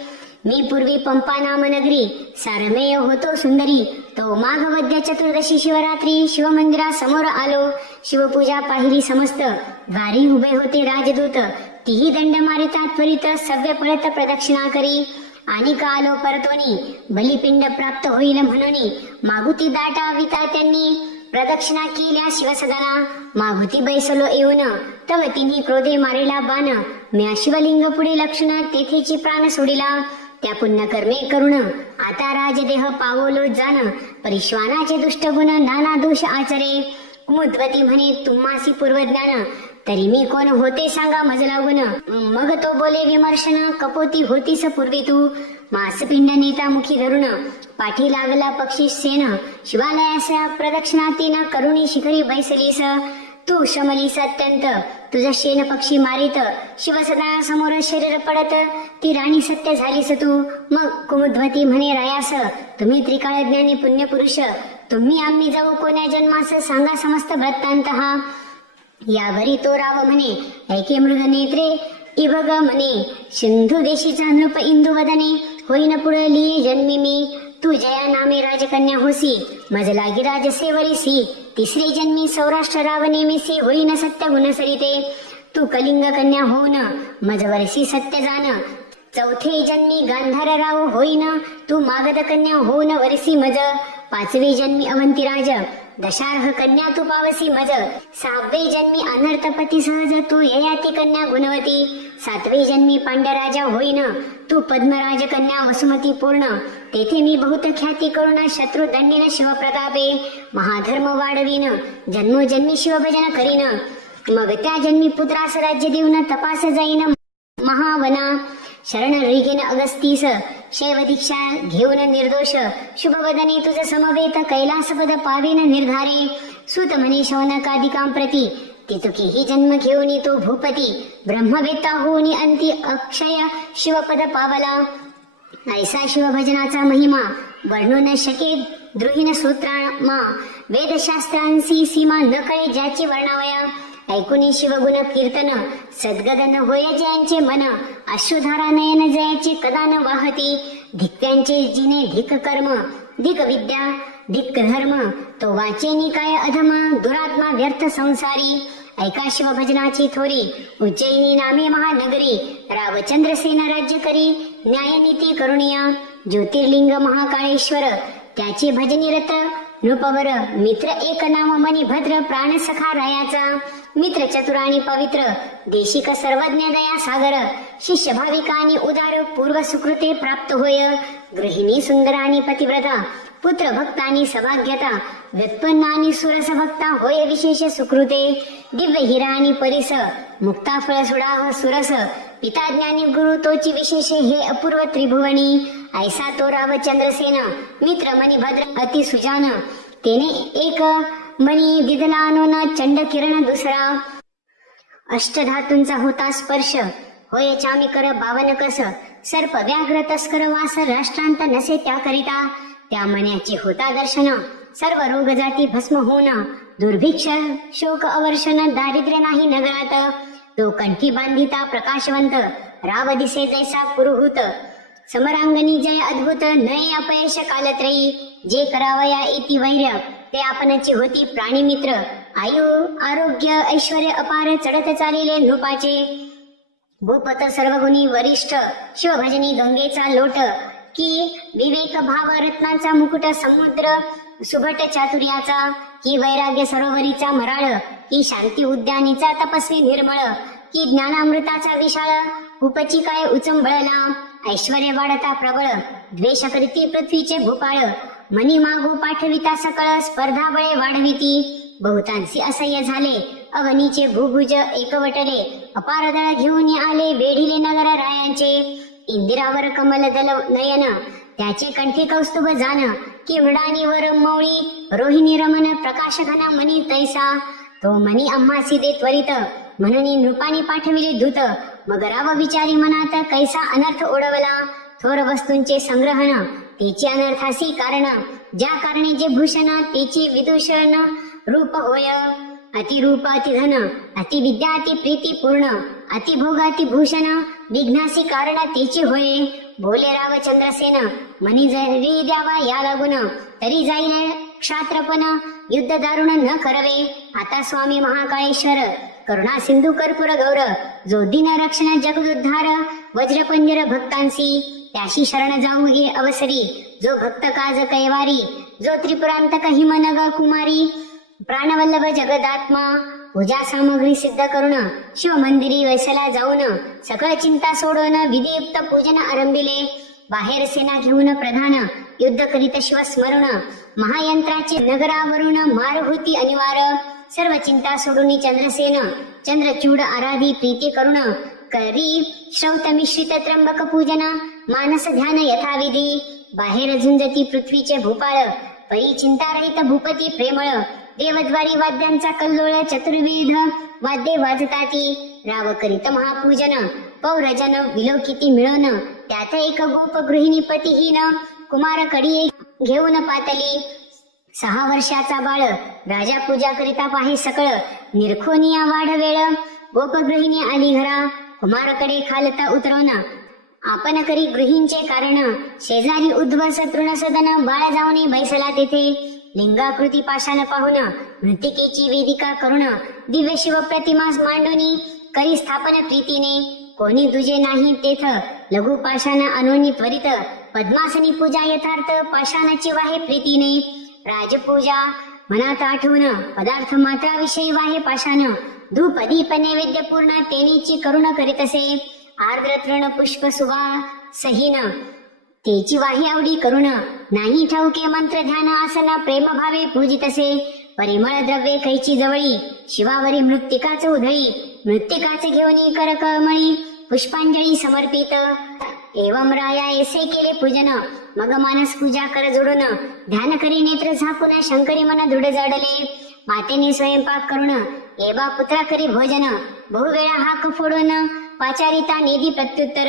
मी पूर्वी पंपा नाम नगरी, सारमेय होतो सुंदरी. तो माघवद्य चतुर्दशी शिवरात्री, शिवमंदिरा समोर आलो. शिवपूजा पाहिली समस्त, द्वारी उभे होते राजदूत. तीही दंड मारिता त्वरित, सव्य पळत प्रदक्षिणा करी. आणि का आलो परतोनी, बलिपिंड प्राप्त होईल म्हणून. मागुती दाटाविता त्यांनी, प्रदक्षिणा केल्या शिवसदना. मागुती बैसलो येऊन, तव तिन्ही क्रोधे मारेला बाण. म्या शिवलिंग पुढे लक्षण, तेथेची प्राण सोडिला. त्या पुण्य कर्मे करुण, आता राजदेह पावलो जाण. परिश्वानाचे दुष्ट गुण, नाना दोष आचरे. कुमुद्वती म्हणे तुम्हासी पूर्वज्ञान, तरी मी कोण होते सांगा मजला गुण. मग तो बोले विमर्शन, कपोती होतीस पूर्वी तू. मासपिंड नेता मुखी धरुण, पाठी लागला पक्षी सेन. शिवालयास प्रदक्षिणा तीन, करुणी शिखरी बैसलीस. तू शमलीस अत्यंत, तुझा शेन पक्षी मारित. शिवसदना समोर शरीर पडत, ती राणी सत्य झालीस तू. मग कुमुद्वती म्हणे रायास, तुम्ही त्रिकाळ ज्ञानी पुण्य पुरुष. तुम्ही आम्ही जाऊ कोण्या जन्मास, सांगा समस्त वृत्तांत हा. यावरी तो राव म्हणे, ऐके मृग नेत्रे इभग म्हणे. सिंधू देशीचा नृप इंदू वदने, होईन पुढली जन्मी मी. तू जया नामे राजकन्या होसी, मज लागी राज सेवरीसी. तिसरे जन्मी सौराष्ट्र राव नेमिसी, होईन सत्य गुण सरिते. तू कलिंग कन्या होऊन, मज वरसी सत्य जाण. चौथे जन्मी गांधार राव होईन, तू मागध कन्या होऊन वरसी मज. पाचवे जन्मी अवंती राज, दशार्ह कन्या तू पावसी मज. सहावे जन्मी अनर्थपती सहज, तू ययाती कन्या गुणवती. सातवे जन्मी पांड्यराजा होईन, तू पद्मराज कन्या वसुमती पूर्ण. तेथे मी बहुत ख्याती करुण, शत्रु दंडीन शिवप्रतापे. महाधर्म वाढवीन, जन्मोजन्मी शिवभजन करीन. मग त्या जन्मी पुत्रास राज्य देऊन, तपास जाईन महावना. शरण ऋगेन अगस्तीस, शैव दीक्षा घेऊन निर्दोष. शुभवदने तुझ समवेत, कैलासपद पावेन निर्धारे. सुत म्हणे शौनकादिकां प्रती, तितुकीही जन्म घेऊन तो भूपती. ब्रह्मवेत्ता होऊन अंती, अक्षय शिवपद पावला. ऐसा शिवभजनाचा महिमा, वर्णू न शके द्रुहीन सूत्रमा. वेदशास्त्रांसी सीमा न कळे ज्याची वर्णावया. ऐकुनी शिवगुण कीर्तन, सद्गदन होय जयांचे मन. अश्रुधारा नयन जयाचे कदा न वाहती. धिक्त्यांचे जिने धिक कर्म, धिक विद्या धिक धर्म. तो वाचे निकाय अधम, दुरात्मा व्यर्थ संसारी. ऐका शिवभजनाची थोरी, उज्जयिनी नामे महानगरी. रावचंद्रसेन राज्य करी, न्यायनीती करुणिया. ज्योतिर्लिंग महाकाळेश्वर, त्याचे भजनी रत नृपवर. मित्र एक नाम मनी भद्र, प्राण सखा रायाचा. मित्र चतुर आणि पवित्र, देशिक सर्वज्ञ दया सागर. शिष्य भाविकानी उदार, पूर्व सुकृते प्राप्त होय. गृहिणी सुंदर आणि पतिव्रता, पुत्र भक्तानी सभाग्यता. व्युत्पन्नानी सुरस भक्ता, होय विशेष सुकृते. दिव्य हिरा आणि परिस, मुक्ता फळ सुडाह सुरस. पिता ज्ञानी गुरु तोची विशेष, हे अपूर्व त्रिभुवनी. ऐसा तो रावचंद्रसेन, मित्र मनी भद्र अति सुजान. तेने एक मणी दिदला न चंड किरण दुसरा. अष्टधातूंचा होता स्पर्श, होय चामिकर 52 कस. सर्प व्याघ्र तस्कर वास, राष्ट्रांत नसे त्याकरिता. त्या मण्याची होता दर्शन, सर्व रोग जाती भस्म होऊन. दुर्भिक्ष शोक अवर्षण, दारिद्र्य नाही नगरात. तो कंठी बांधिता प्रकाशवंत, राव दिसे जैसा पुरुहूत. समरांगणी जय अद्भुत, नये अपयश कालत्रयी. जे करावया इति वैर्य, ते आपणची होती प्राणीमित्र. आयु आरोग्य ऐश्वर्य अपार चढत चालले नृपाचे. भूपत सर्वगुणी वरिष्ठ शिवभजनी गंगेचा लोट. की विवेक भाव रत्नाचा मुकुट समुद्र सुभट चातुर्याचा. की वैराग्य सरोवरीचा मराळ. की शांती उद्यानीचा तपस्वी निर्मळ. की ज्ञानामृताचा विशाळ उपची काय उचंबळला. ऐश्वर्य वाढता प्रबळ द्वेष करीती पृथ्वीचे भूपाळ. मनी मागू पाठविता सकळ स्पर्धा बळे वाढविती. बहुतांशी असह्य झाले अवनीचे भूभुज एकवटले. अपार दळ घेऊन आले वेढिले नगर रायांचे. इंदिरावर कमल दल नयन त्याचे कंठी कौस्तुभ जान. की मृडानीवर मौळी रोहिणी रमन प्रकाश घन मनी तैसा. तो मनी आम्हासी दे त्वरित म्हणून नृपानी पाठविले दूत. मग राव विचारी मनात कैसा अनर्थ ओढवला. थोर वस्तूंचे संग्रहण तेची अनर्थासी कारण. ज्या कारणे जे भूषण तेची विदूषण रूप होय. अतिरूप अतिधन अतिविद्या अति प्रीती पूर्ण. अतिभोग अतिभूषण विघ्नासी कारण तेची होय. भोले राव चंद्रसेन मनी जरी द्यावा या लागून. तरी जाईल क्षात्रपण युद्ध दारुण न करवे. आता स्वामी महाकाळेश्वर करुणा सिंधू कर्पूर गौर. जो दिन रक्षण जगदुद्धार वज्रपंजर भक्तांसी. त्याशी शरण जाऊ घे अवसरी. जो भक्त काज कैवारी. जो त्रिपुरांतक हिमनग कुमारी. प्राणवल्लभ जगदात्मा. पूजा सामग्री सिद्ध करून शिव मंदिरी वैसला जाऊन. सकळ चिंता सोडून विधियुक्त पूजन आरंभिले. बाहेर सेना घेऊन प्रधान युद्ध करीत शिव स्मरण. महायंत्राचे नगरावरून मार होती अनिवार. सर्व चिंता सोडून चंद्रसेन चंद्रचूड आराधी प्रीती करून. करी श्रौत मिश्रित त्र्यंबक पूजन मानस ध्यान यथाविधी. बाहेर झुंजती पृथ्वीचे भूपाळ. परी चिंतारहित भूपती प्रेमळ. देवद्वारी वाद्यांचा कल्लोळ चतुर्विध वाद्ये वाजताती. राव करीत महापूजन पौरजन विलोकिती मिळून. त्यात एक गोप गृहिणी पतीहीन कुमार कडी घेऊन पातली. 6 वर्षाचा बाळ राजा पूजा करिता पाहे सकळ. निरखोनिया वाढ वेळ गोपगृहिणी आली घरा. कुमारकडे खालता उतरवून आपण करी गृहींचे कारण. शेजारी उद्ध्वस तृणसदन बाळ जाऊन बैसला तेथे. लिंगाकृती पाषाण पाहून मृतिकेची वेदिका करून. दिव्य शिव प्रतिमास मांडूनी करी स्थापन प्रीतीने. कोणी तुझे नाही तेथ लघु पाषाण अनुनी त्वरित. पद्मासनी पूजा यथार्थ पाषाणाची वाहे प्रीतीने. राजपूजा मनात आठवून पदार्थ मात्राविषयी वाहे पाषाण. धूप दीप नैवेद्य पूर्ण तेनेची करुण करीतसे. आर्द्र तृण पुष्प सुवा सहीन तेची वाही आवडी करुण. नाही ठाऊके मंत्र ध्यान आसन प्रेम भावे पूजितसे. परिमळ द्रव्ये कैची जवळी शिवावरी मृत्तिकाच उधळी. मृत्तिकाच घेऊन कर कळमळी पुष्पांजली समर्पित. एवं राया ऐसे केले पूजन. मग मानस पूजा कर जोडून. ध्यान करी नेत्र झाकून शंकरी मन दृढ जडले. मातेने स्वयंपाक करून एबा पुत्रा करी भोजन. बहुवेळा हाक फोडून पाचारिता निधी प्रत्युत्तर.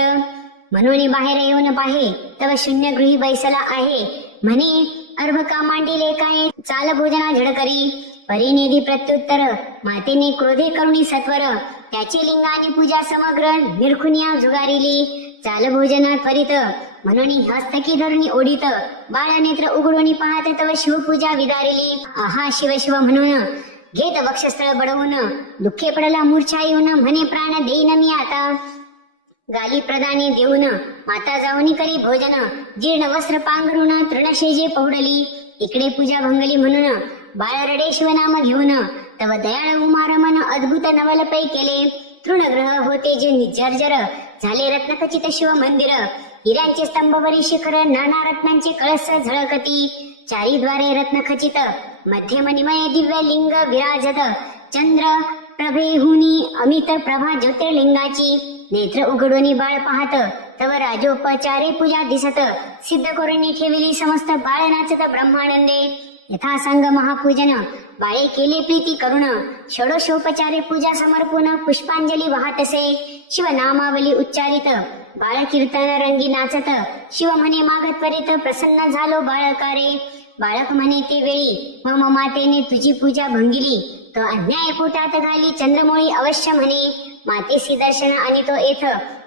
म्हणून बाहेर येऊन पाहे तव शून्य गृही बैसला आहे. म्हणे अर्भका मांडिले काय चाल भोजना झडकरी. परिनिधी प्रत्युत्तर मातेने क्रोधे करुणी सत्वर. त्याची लिंगाने पूजा समग्र निरखुनिया जुगारिली. चाल भोजना त्वरित म्हणून हस्तकी धरुणी ओढीत. बाळ नेत्र उघडून पाहत तव शिवपूजा विदारिली. आहा शिव शिव म्हणून घेत वक्षस्थळ बडवून. दुःखे पडला मूर्छा येऊन म्हणे प्राण देईन मी आता. गाली प्रदाने देऊन माता जाऊनी करी भोजन. जीर्ण वस्त्र पांघरून तृणशेजे पौडली. इकडे पूजा भंगली म्हणून बाळ रडे शिवनाम घेऊन. तव दयाळ उमारमन अद्भुत नवलपै केले. तृणग्रह होते जे निर्जर झाले रत्नखचित शिव मंदिर. हिऱ्यांचे स्तंभवरी शिखर नाना रत्नांचे कळस झळकती. चारीद्वारे रत्नखचित मध्यमनिमय दिव्य लिंग विराजत. चंद्र प्रभेहुनी अमित प्रभा ज्योतिर्लिंगाची. नेत्र उघडून बाळ पाहत तव राजोपचारे पूजा दिसत. सिद्ध करून ठेविली समस्त बाळ नाचत ब्रह्मानंदे. यथासांग महापूजन बाळे केले प्रीती करुण. षोडशोपचारे पूजा समर्पून पुष्पांजली वाहतसे. शिव नामावली उच्चारित बाळ कीर्तन रंगी नाचत. शिव म्हणे माग त्वरित प्रसन्न झालो बाळकारे. बाळक म्हणे ते वेळी मम मातेने तुझी पूजा भंगिली. तो अन्याय पोटात घाली चंद्रमोळी अवश्य म्हणे. मातेसी दर्शन आणि तो येथ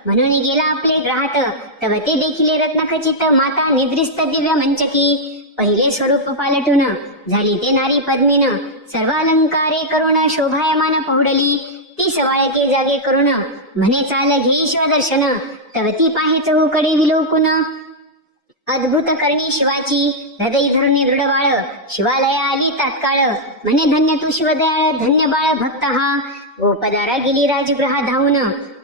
म्हणून गेला आपले ग्राहत. तव ते देखिले रत्नखचित माता निद्रिस्त दिव्य मंचकी. पहिले स्वरूप पालटून झाली ते नारी पद्मीन सर्वालंकारे करुण शोभायमान पहुडली ती सवाळके जागे करुण म्हणे चाल घे शिवदर्शन तव ती पाहे चहूकडे विलोकुन अद्भुत करणी शिवाची हृदय धरुणी दृढ बाळ शिवालया आली तात्काळ म्हणे धन्य तू शिवदयाळ धन्य बाळ भक्त हा गोपदारा गेली राजगृहा धावून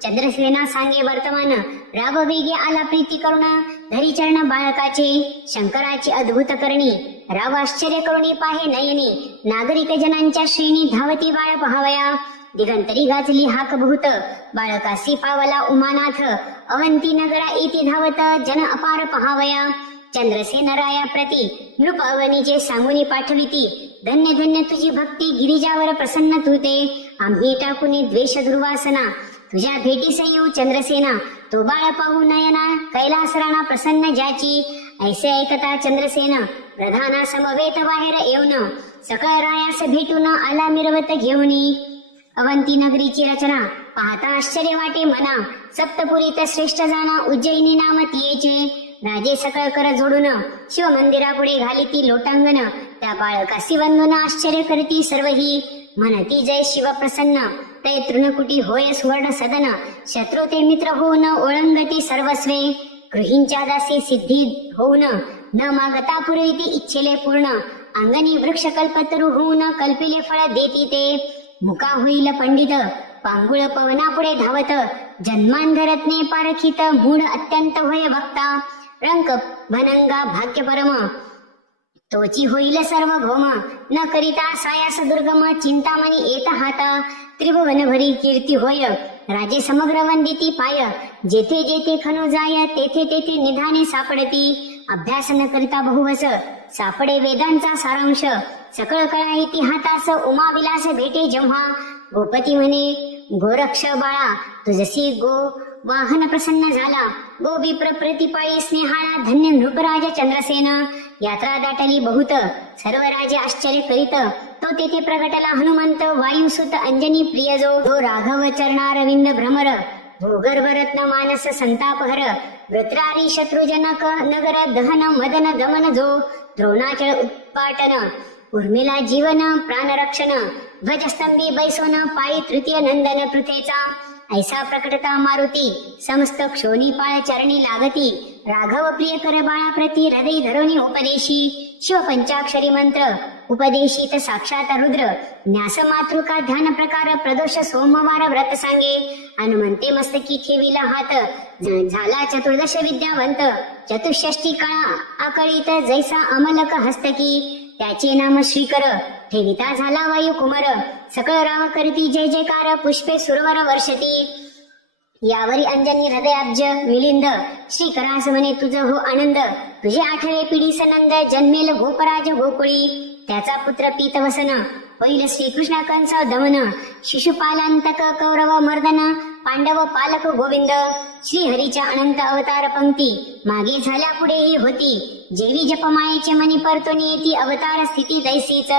चंद्रसेना सांगे वर्तमान राव वेगे आला प्रीती करुण धरी चरण बाळकाचे शंकराची अद्भुत करणी राव आश्चर्य करुणी पाहे नयनी नागरिक जनांच्या श्रेणी धावती बाळ पहावया दिगंतरी गाजली हाक बहुत बाळकासी पावला उमानाथ अवंती नगरा इति धावत जन अपार पहावया चंद्रसेन राया प्रती नृप अवनीचे सांगुनी पाठविती धन्य धन्य तुझी भक्ती गिरिजावर प्रसन्न तुते आम्ही टाकुनी द्वेष दुर्वासना तुझ्या भेटीस येऊ चंद्रसेना तो बाळ पाहू नयना कैलास राणा प्रसन्न ज्याची ऐसे ऐकता चंद्रसेन प्रधाना समवेत बाहेर येऊन सकळ रायास भेटून आला मिरवत घेऊनी अवंती नगरीची रचना पाहता आश्चर्य वाटे मना सप्तपुरीत श्रेष्ठ जाना उज्जैनी नाम तियेचे राजे सकळ कर जोडून शिव मंदिरापुढे घाली ती लोटांगण त्या बाळकासी वंदन आश्चर्य करती सर्वही म्हणती जय शिव प्रसन्न ते तृणकुटी होय सुवर्ण सदन शत्रू ते मित्र होऊन ओळंगती सर्वस्वे गृहींच्या दासी सिद्धी होऊन न मागता पुरविती इच्छेले पूर्ण अंगणी वृक्ष कल्पतरू होऊन कल्पिले फळ देती ते मुका होईल पंडित पांगुळ पवनापुढे धावत जन्मांधरत्ने पारखित मूढ अत्यंत होय भक्ता रंक भनंगा भाग्य परम तोची होईल सर्वभौम न करिता सायास दुर्गम चिंतामणी येत हाता त्रिभुवन भरी कीर्ती होय राजे समग्र वंदिती पाय जेथे जेथे खनु जाय तेथे तेथे निधाने सापडती अभ्यास न करिता बहुवस सापडे वेदांचा सारांश सकळ कळा इतिहासास उमा विलास भेटे जेव्हा गोपती म्हणे गोरक्ष बाळा तुझसी गो वाहन प्रसन्न झाला गो विप्र प्रतिपाळी स्नेहाला धन्य नृपराज चंद्रसेन यात्रा दाटली बहुत सर्व राजे आश्चर्य करीत तो तेथे प्रगटला हनुमंत वायुसुत अंजनी प्रिय जो राघव चरणारविंद भ्रमर भूगर्भरत्न मानस संतापहर वृत्रारी शत्रुजनक नगर दहन मदन दमन जो द्रोणाचळ उत्पाटन उर्मिला जीवन प्राणरक्षण ध्वजस्तंभी बैसोन पायी तृतीय नंदन पृथेचा ऐसा प्रकटता मारुती समस्त क्षोणीपाळ चरणी लागती राघव प्रिय कर बाळा प्रती हृदय धरुणी उपदेशी शिव पंचाक्षरी मंत्र उपदेशित साक्षात रुद्र न्यास मातृका ध्यान प्रकार प्रदोष सोमवार व्रत सांगे हनुमंते मस्तकी ठेविला हात झाला चतुर्दश विद्यावंत चतुष्षष्टी काळा आकळीत जैसा अमलक हस्तकी त्याचे नाम श्रीकर ठेविता झाला वायू कुमार सकळ राव करती जय जयकार पुष्पे सुरवर वर्षती यावरी अंजनी हृदयाब्ज मिलिंद श्रीकरास म्हणे तुझ हो आनंद तुझे 8वे पिढीस नंद जन्मेल गोपराज गोकुळी त्याचा पुत्र पीतवसन होईल श्रीकृष्ण कंस दमन शिशुपालांतक कौरव मर्दन पांडव पालक गोविंद श्रीहरीच्या अनंत अवतार पंक्ती मागे झाल्या पुढेही होती जेवी जपमायेचे मनी परतोनी येती अवतार स्थिती दैसीच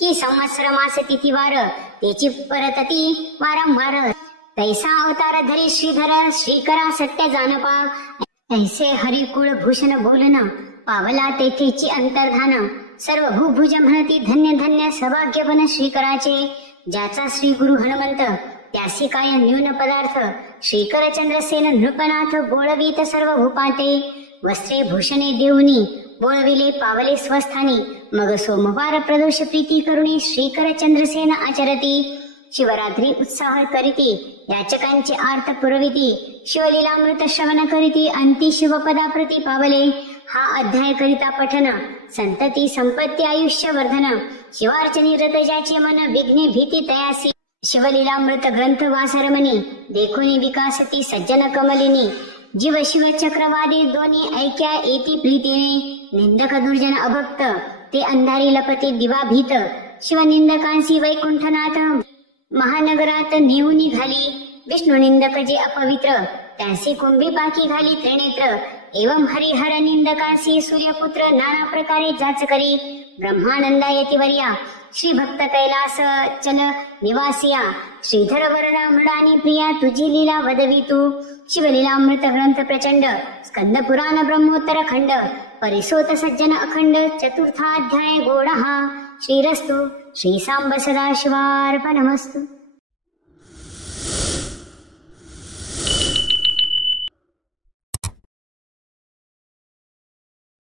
की संवत्सर मास तिथीवार त्याची परतती वारंवार तैसा अवतार धरी श्रीधर श्रीकरा सत्य जानपा ऐसे हरिकुळ भूषण बोलन पावला तेथेची अंतर्धान सर्व भूभुज म्हणती धन्य धन्य सौभाग्यवन श्रीकराचे ज्याचा श्री गुरु हनुमंत त्यासी काय न्यून पदार्थ श्रीकर चंद्रसेन नृपनाथ गोळवीत सर्व भूपाते वस्त्रे भूषणे देऊनी बोळविले पावले स्वस्थानी मग सोमवार प्रदोष प्रीती करुणी श्रीकर चंद्रसेन आचरती शिवरात्री उत्साह करीती याचकांची आर्त पुरविती शिवलीलामृत श्रवण करीती अंती शिवपदा प्रती पावले हा अध्याय करिता पठन संतती संपत्ती आयुष्य वर्धन शिवार्चनी रत ज्याचे मन विघ्ने भीती तयासी शिवलीलामृत ग्रंथ वासरमणी देखुनी विकासती सज्जन कमलिनी जीव शिव चक्रवादी दोन्ही ऐक्या येती प्रीतीने निंदक दुर्जन अभक्त ते अंधारी लपते दिवा भीत शिवनिंदकांसी वैकुंठनाथ महानगरात नेऊनी घाली विष्णू निंदक जे अपवित्र त्यासी कुंभी पाकी घाली त्रिनेत्र एवं हरिहर निंदकासी सूर्यपुत्र नाना प्रकारे जाच करी ब्रह्मानंदा यतिवर्या श्री भक्त कैलास चल निवासिया श्रीधर वरदा मृडानी प्रिया तुझी लीला वदवी तू शिवलीलामृत ग्रंथ प्रचंड स्कंद पुराण ब्रह्मोत्तर खंड परिसोत सज्जन अखंड चतुर्थाध्याय गोडहा श्रीरस्तु श्रीसांब सदाशिवार्पणमस्तु.